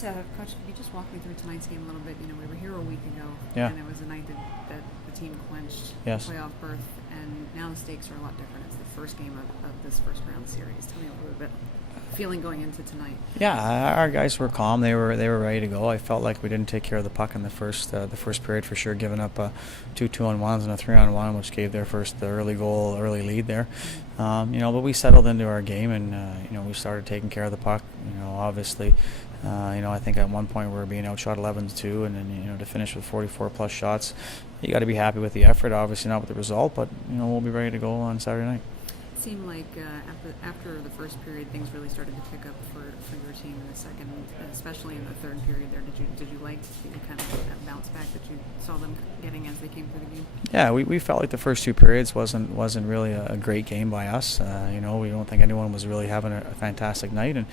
Coach, if you just walk me through tonight's game a little bit. We were here a week ago, Yeah. and it was a night that the team clinched Yes. the playoff berth, and now the stakes are a lot different. It's the first game of this first round series. Tell me a little bit feeling going into tonight. Yeah, our guys were calm. They were ready to go. I felt like we didn't take care of the puck in the first period for sure, giving up two 2-on-1s and a 3-on-1, which gave their first early lead there. But we settled into our game, and we started taking care of the puck. Obviously, I think at one point we were being outshot 11-2, and then to finish with 44 plus shots, you got to be happy with the effort. Obviously not with the result, but we'll be ready to go on Saturday night. It seemed like after the first period, things really started to pick up for your team in the second, especially in the third period. There, did you like the kind of that bounce back that you saw them getting as they came through the game? Yeah, we felt like the first two periods wasn't really a great game by us. We don't think anyone was really having a fantastic night, and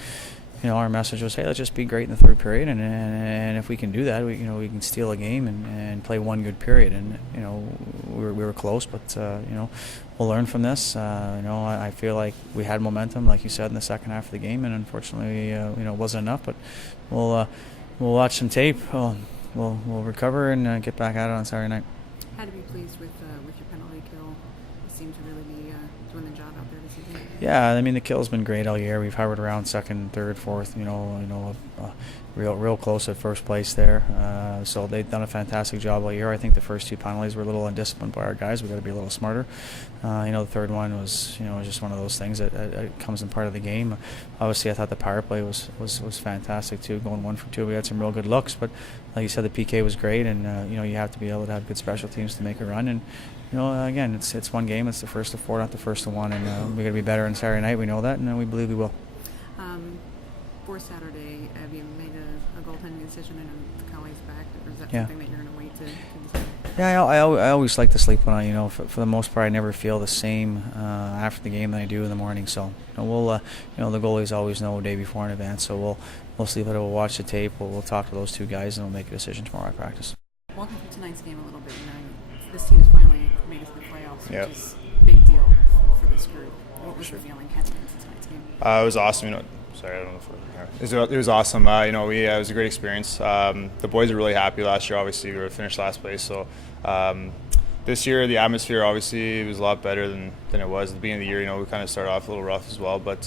our message was, hey, let's just be great in the third period, and if we can do that, we can steal a game and play one good period. And we were close, but we'll learn from this. I feel like we had momentum, like you said, in the second half of the game, and unfortunately, it wasn't enough. But we'll watch some tape. We'll recover and get back at it on Saturday night. Had to be pleased with your penalty kill. You seem to really be doing the job out there this evening. Yeah, the kill's been great all year. We've hovered around second, third, fourth. Real close at first place there. So they've done a fantastic job all year. I think the first two penalties were a little undisciplined by our guys. We've got to be a little smarter. The third one was just one of those things that comes in part of the game. Obviously, I thought the power play was fantastic too, going 1 for 2. We had some real good looks, but like you said, the PK was great, and you have to be able to have good special teams to make a run. And again, it's one game. It's the first of 4, not the first of 1, and we're going to be better on Saturday night. We know that, and we believe we will. For Saturday, have you made a goaltending decision and Cowley's back, or is that Yeah. something that you're going to wait to decide? Yeah, I always like to sleep when I, for the most part, I never feel the same after the game than I do in the morning. So we'll, the goalies always know a day before in advance. So we'll sleep it. We'll watch the tape. We'll talk to those two guys, and we'll make a decision tomorrow at practice. Walking through tonight's game a little bit, this team's finally made it to the playoffs, Yep. which is a big deal for this group. What was your feeling heading into tonight's game? It was awesome. Sorry, I don't know if it was awesome. It was a great experience. The boys are really happy last year. Obviously, we finished last place. So this year, the atmosphere obviously was a lot better than it was at the beginning of the year. We kind of started off a little rough as well, but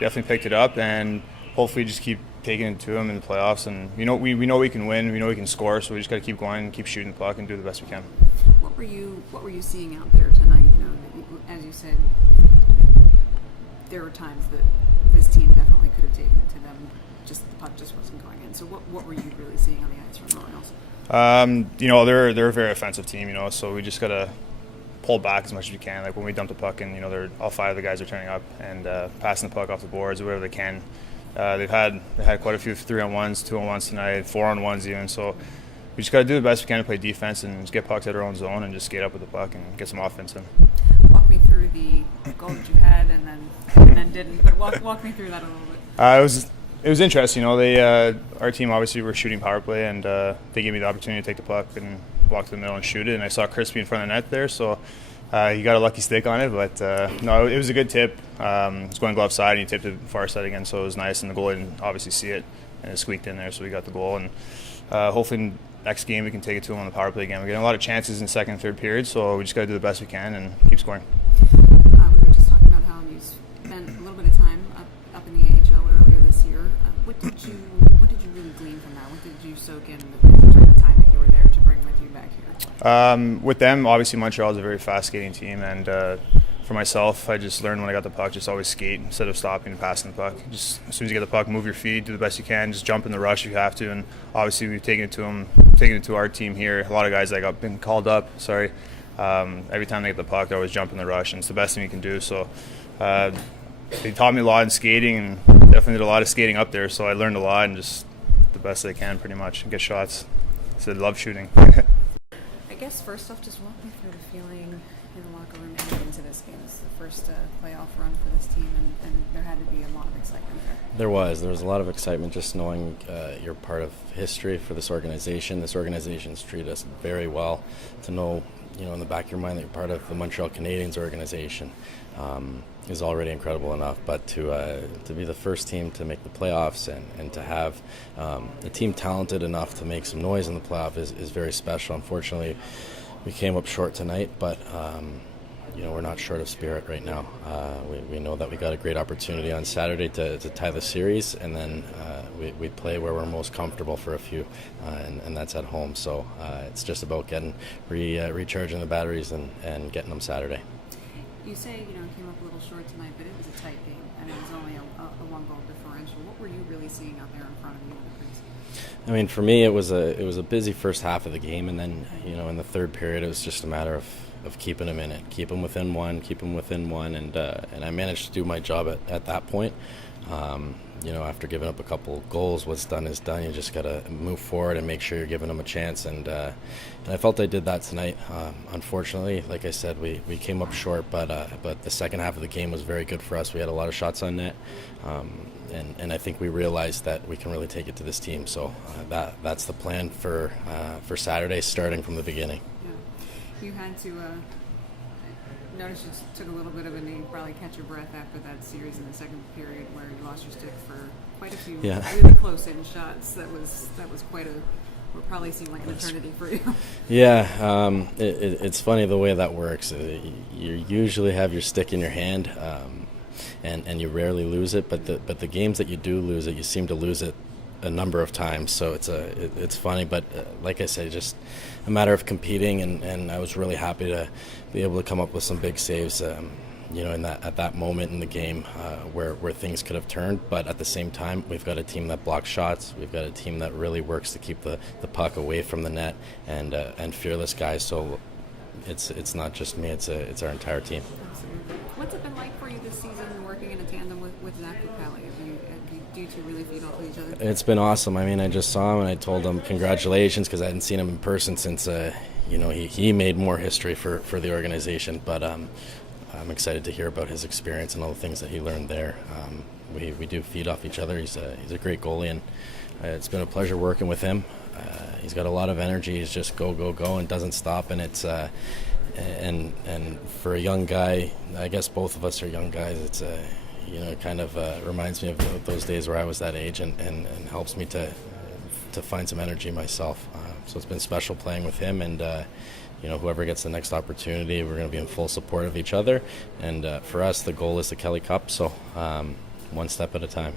definitely picked it up, and hopefully just keep taking it to them in the playoffs. And we know we can win. We know we can score. So we just got to keep going, and keep shooting the puck, and do the best we can. What were you seeing out there tonight? As you said, there were times that this team definitely could have taken it to them. Just the puck just wasn't going in. So what were you really seeing on the ice from the Royals? They're a very offensive team. So we just gotta pull back as much as we can. Like when we dump the puck in, all 5 of the guys are turning up and passing the puck off the boards or whatever they can. They had quite a few 3-on-1s, 2-on-1s tonight, 4-on-1s even. So we just got to do the best we can to play defense and just get pucks at our own zone and just skate up with the puck and get some offense in. Walk me through the goal that you had and then didn't, but walk me through that a little bit. It was interesting. Our team obviously were shooting power play, and they gave me the opportunity to take the puck and walk to the middle and shoot it. And I saw Crispy in front of the net there, so he got a lucky stick on it. But no, it was a good tip. It was going glove side, and he tipped it far side again, so it was nice. And the goalie didn't obviously see it, and it squeaked in there, so we got the goal. And hopefully next game we can take it to him on the power play again. We're getting a lot of chances in the second and third period, so we just got to do the best we can and keep scoring. We were just talking about how you spent a little bit of time up in the AHL earlier this year. What did you really glean from that? What did you soak in during the time that you were there to bring with you back here? With them, obviously Montreal is a very fast skating team, and for myself, I just learned when I got the puck, just always skate instead of stopping and passing the puck. Just as soon as you get the puck, move your feet, do the best you can, just jump in the rush if you have to. And obviously we've taken it to our team here. A lot of guys that been called up, every time they get the puck, they always jump in the rush, and it's the best thing you can do. So they taught me a lot in skating, and definitely did a lot of skating up there, so I learned a lot and just the best I can pretty much and get shots. So I love shooting. I guess first off, just walk me through the feeling in the locker room heading into this game. This is the first playoff run for this team, and there had to be a lot of excitement there. There was a lot of excitement just knowing you're part of history for this organization. This organization's treated us very well. To know, in the back of your mind that you're part of the Montreal Canadiens organization. is already incredible enough. But to be the first team to make the playoffs and to have a team talented enough to make some noise in the playoff is very special. Unfortunately, we came up short tonight, but we're not short of spirit right now. We know that we got a great opportunity on Saturday to tie the series, and then we play where we're most comfortable for a few, and that's at home. So it's just about getting recharging the batteries and getting them Saturday. You say it came up a little short tonight, but it was a tight game, and it was only a one-goal differential. What were you really seeing out there in front of you in the crease? I mean, for me, it was a busy first half of the game, and then in the third period, it was just a matter of keeping them in it, keep them within one, and I managed to do my job at that point. After giving up a couple goals, what's done is done. You just got to move forward and make sure you're giving them a chance, and I felt I did that tonight. Unfortunately, like I said, we came up short, but the second half of the game was very good for us. We had a lot of shots on net, and I think we realized that we can really take it to this team. So that's the plan for Saturday, starting from the beginning. You had to notice you took a little bit of a knee, probably catch your breath after that series in the second period where you lost your stick for quite a few really close-in shots. That was quite what probably seemed like an eternity for you. Yeah, it's funny the way that works. You usually have your stick in your hand, and you rarely lose it, but the games that you do lose it, you seem to lose it a number of times. So it's funny, but like I say, just a matter of competing, and I was really happy to be able to come up with some big saves at that moment in the game where things could have turned. But at the same time, we've got a team that blocks shots, we've got a team that really works to keep the puck away from the net, and fearless guys. So it's not just me, it's our entire team. Absolutely. What's it been like for you this season working in a tandem with Zach Capelli? Do you two really feed off of each other? It's been awesome. I mean, I just saw him and I told him congratulations because I hadn't seen him in person since he made more history for the organization. But I'm excited to hear about his experience and all the things that he learned there. We do feed off each other. He's a great goalie, and it's been a pleasure working with him. He's got a lot of energy. He's just go and doesn't stop, and it's and for a young guy, I guess both of us are young guys. It's it kind of reminds me of those days where I was that age, and helps me to find some energy myself. So it's been special playing with him, and whoever gets the next opportunity, we're going to be in full support of each other. And for us, the goal is the Kelly Cup, so one step at a time.